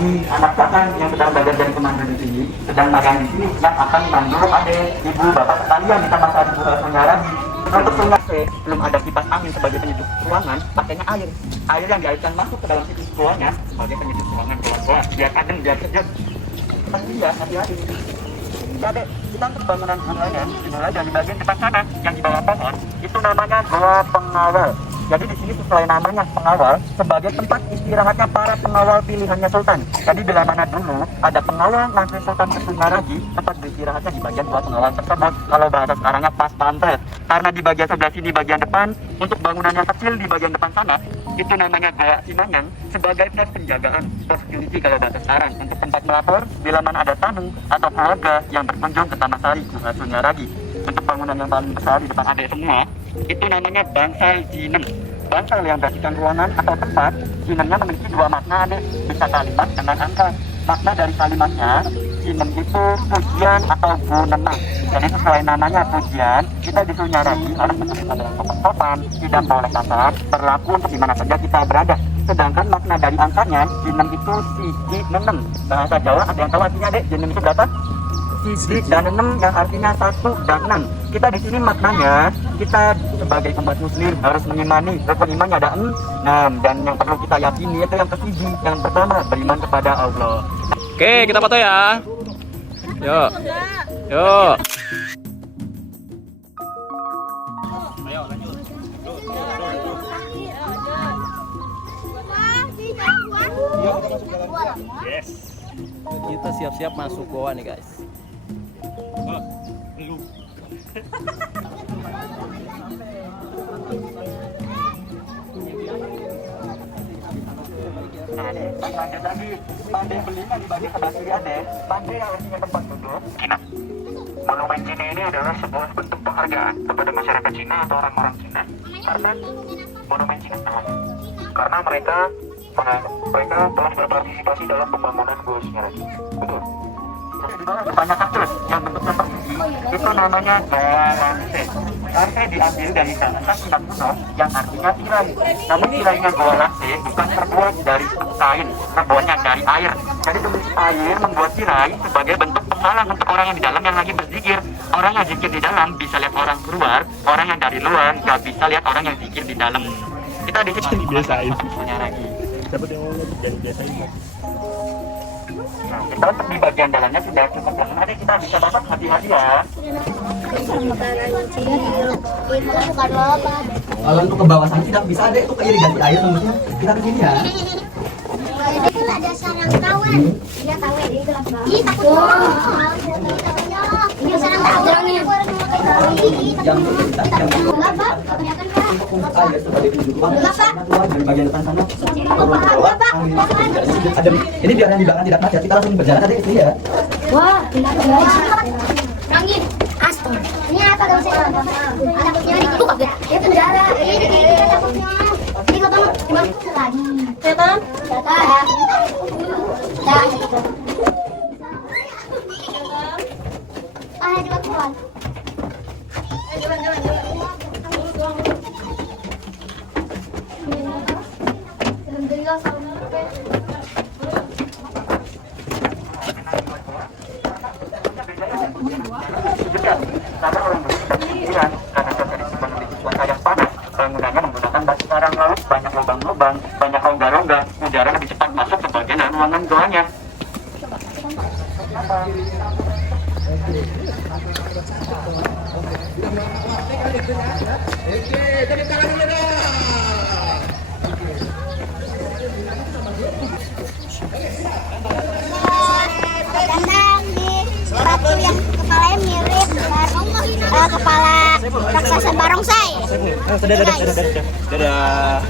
bagi anak kakak yang sedang belajar dari pemandu di sini, sedang magang di sini, yang akan memandu adik, ibu, bapak sekalian di taman sari Sungai Ragi. Untuk sungai C, belum ada kipas angin sebagai penyejuk ruangan, pakainya air. Air yang dialirkan masuk ke dalam situs ruangan sebagai penyejuk ruangan keluar. Biar adem, biar sejuk. Iya, hati-hati. Ya dek, kita untuk bangunan bunganya dimulai dari bagian depan sana yang di bawah pohon, itu namanya goa pengawal. Jadi di sini sesuai namanya pengawal sebagai tempat istirahatnya para pengawal pilihannya Sultan. Jadi bila mana dulu ada pengawal nanti Sultan ke Sungaragi, tempat beristirahatnya di bagian goa pengawal tersebut. Kalau bahasa sekarangnya pas pantai. Karena di bagian sebelah sini bagian depan, untuk bangunan yang kecil di bagian depan sana, itu namanya goa Simanyang sebagai pos penjagaan, pos security kalau bahasa sekarang. Untuk tempat melapor bila mana ada tamu atau keluarga yang berkunjung ke Taman Sari Sungaragi. Untuk bangunan yang paling besar di depan adik semua, itu namanya bangsal jinem. Bangsal yang berartikan ruangan atau tempat. Jinemnya memiliki dua makna adik, bisa kalimat dengan angka. Makna dari kalimatnya, jinem itu pujian atau gunenang. Jadi sesuai namanya pujian, kita di Sungaragi harus bercerita dengan sopan, tidak boleh kasar, berlaku untuk dimana saja kita berada. Sedangkan makna dari angkanya, jinem itu siji neneng. Bahasa Jawa ada yang tahu artinya dek, jinem itu berapa? Siji dan 6 yang artinya 1 dan 6. Kita di sini maknanya kita sebagai umat muslim harus mengimani rukun imannya ada 6 dan yang perlu kita yakini itu yang kesiji, yang pertama beriman kepada Allah. Oke, kita foto ya. Yuk. Yuk. Ayo lanjut. Yes. Kita siap-siap masuk goa nih guys. Belum. Nah, lanjut lagi. Pandai belinya di bagian sebelah kiri ada. Pandai yang artinya tempat duduk. Cina. Monumen Cina ini adalah sebuah bentuk penghargaan kepada masyarakat Cina atau orang-orang Cina. Karena monumen Cina karena mereka telah berpartisipasi dalam pembangunan Goa Sungaragi. Betul. Banyak kaktus yang bentuknya persegi, itu namanya goa lanse. Lanse diambil dari bahasa Cina kuno yang artinya tirai. Namun tirainya goa lanse bukan terbuat dari kain, terbuatnya dari air. Jadi tulis air membuat tirai sebagai bentuk penghalang untuk orang yang di dalam yang lagi berzikir. Orang yang zikir di dalam bisa lihat orang keluar, orang yang dari luar nggak bisa lihat orang yang zikir di dalam. Kita di sini Biasain. lagi. Dapat yang mau jadi biasain. Nah, kita untuk di bagian dalamnya sudah cukup lama. Nanti kita bisa dapat hati-hati ya. Kalau untuk ke bawah sana tidak bisa ada itu kayak diganti air tembusnya. Kita ke sini ya. Itu ada sarang kawan. Iya kawan itu lah. Ih takut. Ini sarang kawan. Jam Bapak. Untuk air sebagai tujuh ruang. Keluar dari bagian depan sana. Ini biar yang di belakang tidak macet. Kita langsung berjalan aja itu ya. Wah, tidak angin. Astor. Ini apa kalau saya takutnya dibuka ya? Ini penjara. Ini takutnya. Ini nggak banget. Gimana lagi? Setan? Setan. Dah. Ah, coba keluar. Jalan. Karena orang berpikiran karena cuaca di sini memiliki cuaca yang panas, bangunannya menggunakan batu karang laut, banyak lubang-lubang, banyak rongga-rongga, udara lebih cepat masuk ke bagian ruangan goanya. Dandang di batu yang kepalanya mirip kepala raksasa barongsai. Dadah.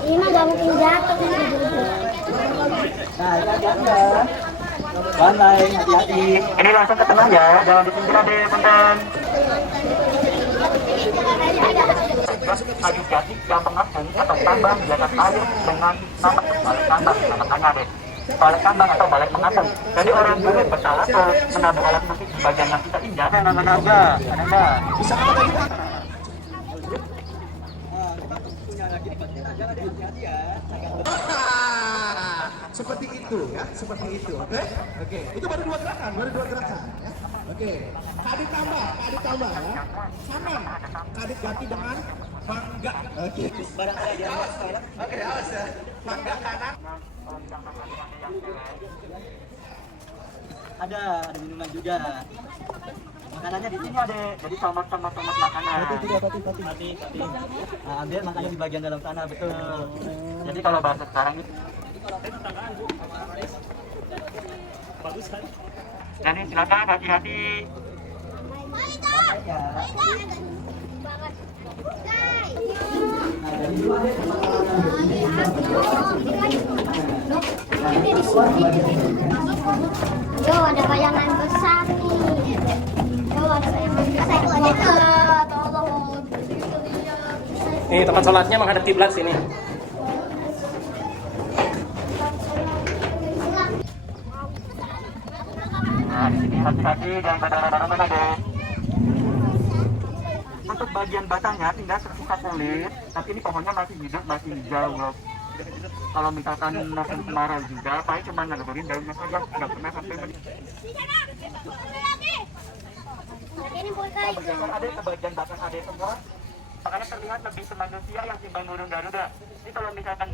Ini mah gak mungkin jatuh. Nah, hati-hati ya. Bandai, hati-hati. Ini langsung ke tengah ya, jangan di pinggir deh, teman. kemudian kayu jati yang mengapung atau tambang di atas air dengan nama balai tambang, namanya deh. Balai tambang atau balai mengapung. Jadi orang dulu bersalah menabuh alat musik di bagian yang kita injak. Nama naga, ada nggak? Seperti itu ya, seperti itu. Oke? Oke. Itu baru dua gerakan ya. Oke. Kadit tambah ya. Sama. Kadit ganti dengan mangga. Oke. Barangkali dia Oke, awas ya. Mangga kanan. Ada minuman juga. Makanannya di sini ada, jadi tomat makanan. Tati. Nah, ambil makannya di bagian dalam sana, betul. Jadi kalau bahasa sekarang itu Bagus kan? jadi silakan hati-hati. Yo, ada bayangan besar nih. Yo, ada bayangan besar. Tolong. Nih tempat sholatnya menghadap kiblat sini. Nah, di sini hati-hati jangan pada mana deh. Untuk bagian batangnya tinggal tersisa kulit, tapi ini pohonnya masih hidup, masih hijau loh. Kalau misalkan musim kemarau juga, paling cuma ngeluarin daunnya saja, nggak pernah sampai Ini boleh Bagian ada ke bagian batang ada semua, makanya terlihat lebih semanusia yang timbang burung Garuda. Jadi kalau misalkan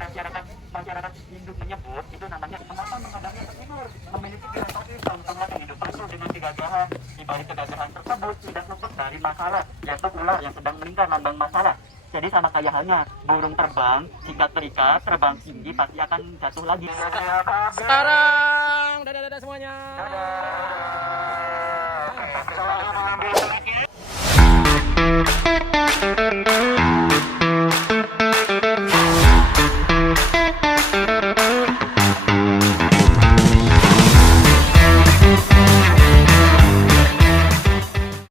masyarakat Hindu menyebut itu namanya kenapa menghadapnya ke timur, memiliki filosofi tentang kehidupan itu dengan kegagahan. Di balik kegagahan tersebut tidak luput dari masalah, yaitu ular yang sedang meninggal lambang masalah. Jadi sama kayak halnya burung terbang, jika terikat terbang tinggi pasti akan jatuh lagi. Sekarang dadah semuanya. Dadah.